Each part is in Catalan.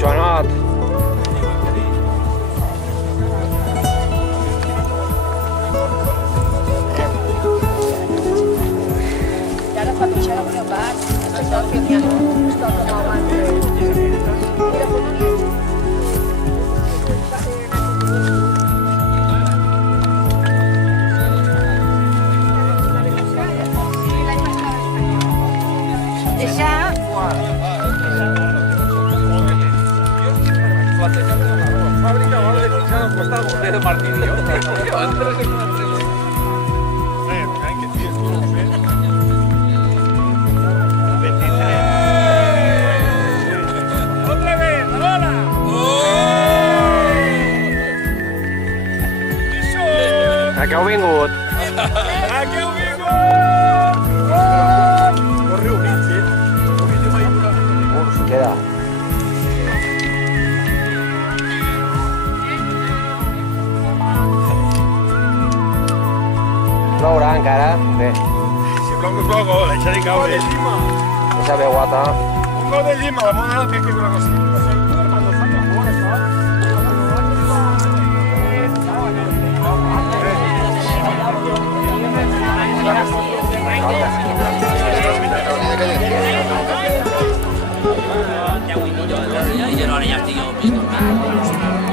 Joanot. Ara fa pujar a una part, es toca el A què heu vingut? Aquí heu vingut! Corre obrit, sí. Se queda. Plourà encara? Bé. Si plou que plou, la deixaré caure. Deixa bé guata. Un gol de llima, la mona que és una cosa. I alhora ja estic jo més normal.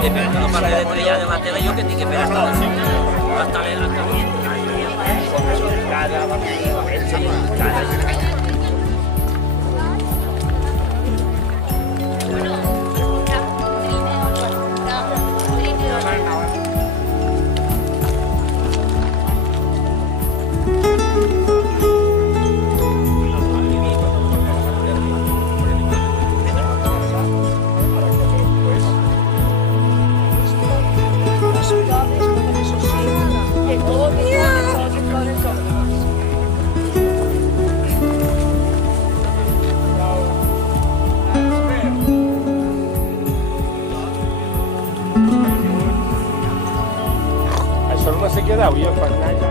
He fet una parada de trella de la tela jo que tinc que fer hasta No sé què deu, jo per anar allà.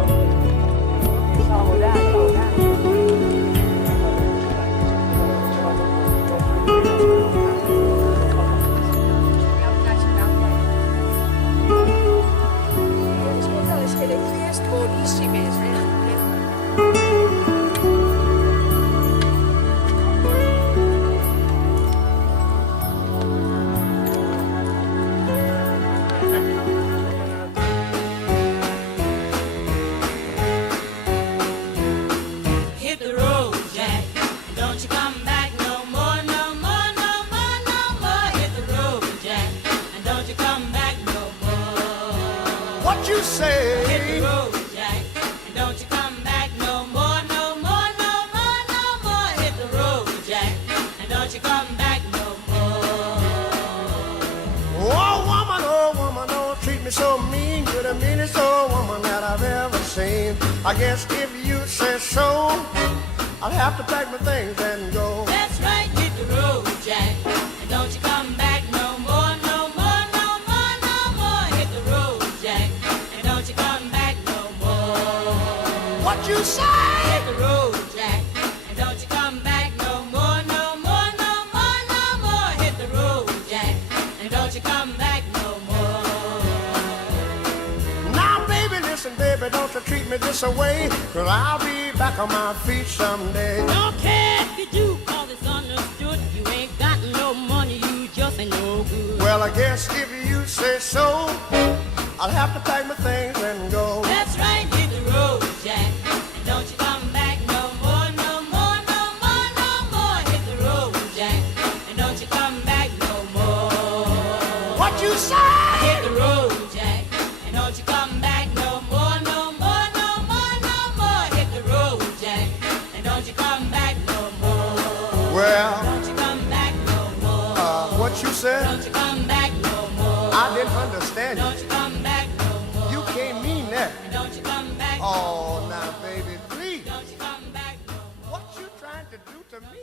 say? Hit the road, Jack, and don't you come back no more, no more, no more, no more. Hit the road, Jack, and don't you come back no more. Oh woman, don't treat me so mean. You're the meanest old woman that I've ever seen. I guess if you say so, I'll have to pack my things and go. That's right, hit the road, Jack, and don't you come back no more, no more, no more, no more. Hit the road, Jack, and don't you come back no more. What you say? Hit the road, Jack, and don't you come back no more, no more, no more, no more. Hit the road, Jack, and don't you come back no more. Now baby, listen baby, don't you treat me this away, 'cause I'll be back on my feet someday. Don't care if you do, 'cause it's understood. You ain't got no money, you just ain't no good. Well, I guess if you say so, I'll have to pack my things and go. That's right, hit the road, Jack, and don't you come back no more, no more, no more, no more. Hit the road, Jack, and don't you come back no more. What you say? Hit the road, Jack, and don't you come back no more, no more, no more, no more. Hit the road, Jack, and don't you come back no more. Well, Don't you come back no more. what you said? Don't you come back no more. I didn't understand Don't you come back no more. you. You can't mean that. Don't you come back. Oh, now baby, please. Don't you come back no more. What you trying to do to me?